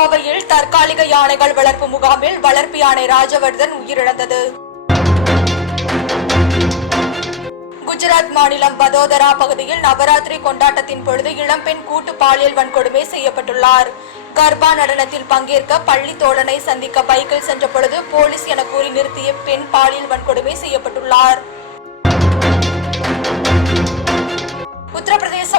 கோவையில் தற்காலிக யானைகள் வளர்ப்பு முகாமில் வளர்ப்பு யானை ராஜவர்தன் உயிரிழந்தது. குஜராத் மாநிலம் வதோதரா பகுதியில் நவராத்திரி கொண்டாட்டத்தின் பொழுது இளம்பெண் கூட்டு பாலியல் வன்கொடுமை செய்யப்பட்டுள்ளார். கர்பா நடனத்தில் பங்கேற்க பள்ளி தோழனை சந்திக்க பைக்கில் சென்ற பொழுது போலீஸ் என கூறி நிறுத்திய பெண் பாலியல் வன்கொடுமை செய்யப்பட்டுள்ளார்.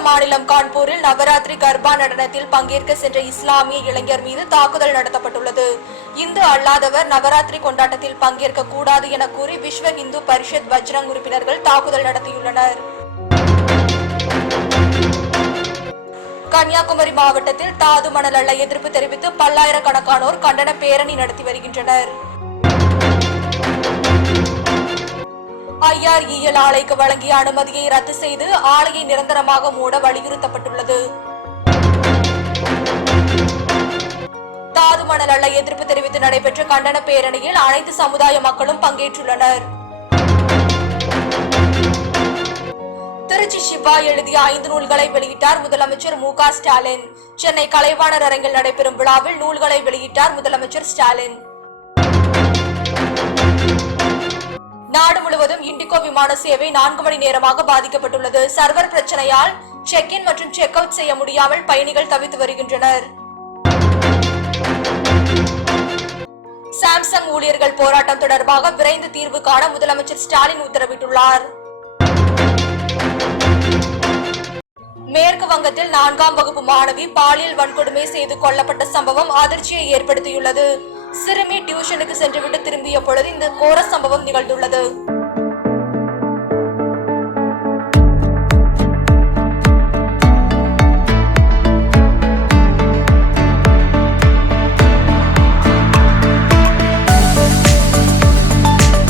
மாநிலம் கான்பூரில் நவராத்திரி கர்பா நடனத்தில் பங்கேற்க சென்ற இஸ்லாமிய இளைஞர் மீது தாக்குதல் நடத்தப்பட்டுள்ளது. இந்து அல்லாதவர் நவராத்திரி கொண்டாட்டத்தில் பங்கேற்க கூடாது என கூறி விஸ்வ இந்து பரிஷத் வஜ்ரங் உறுப்பினர்கள் தாக்குதல் நடத்தியுள்ளனர். கன்னியாகுமரி மாவட்டத்தில் தாது மணல் எதிர்ப்பு தெரிவித்து பல்லாயிரக்கணக்கானோர் கண்டன பேரணி நடத்தி வருகின்றனர். ஐஆர்இஎல் ஆலைக்கு வழங்கிய அனுமதியை ரத்து செய்து ஆலையை நிரந்தரமாக மூட வலியுறுத்தப்பட்டுள்ளது. தாது மணல் எதிர்ப்பு தெரிவித்து நடைபெற்ற கண்டன பேரணியில் அனைத்து சமுதாய மக்களும் பங்கேற்றுள்ளனர். திருச்சி சிவா எழுதிய ஐந்து நூல்களை வெளியிட்டார் முதலமைச்சர் மு ஸ்டாலின். சென்னை கலைவாணர் அரங்கில் நடைபெறும் விழாவில் நூல்களை வெளியிட்டார் முதலமைச்சர் ஸ்டாலின். நாடு முழுவதும் இண்டிகோ விமான சேவை நான்கு மணி நேரமாக பாதிக்கப்பட்டுள்ளது. சர்வர் பிரச்சனையால் செக் இன் மற்றும் செக் அவுட் செய்ய முடியாமல் பயணிகள் தவித்து வருகின்றனர். சாம்சங் ஊழியர்கள் போராட்டம் தொடர்பாக விரைந்து தீர்வு காண முதலமைச்சர் ஸ்டாலின் உத்தரவிட்டுள்ளார். மேற்கு வங்கத்தில் நான்காம் வகுப்பு மாணவி பாலியல் வன்கொடுமை செய்து கொல்லப்பட்ட சம்பவம் அதிர்ச்சியை ஏற்படுத்தியுள்ளது. சிறுமி டியூஷனுக்கு சென்றுவிட்டு திரும்பிய பொழுது இந்த கோர சம்பவம் நிகழ்ந்துள்ளது.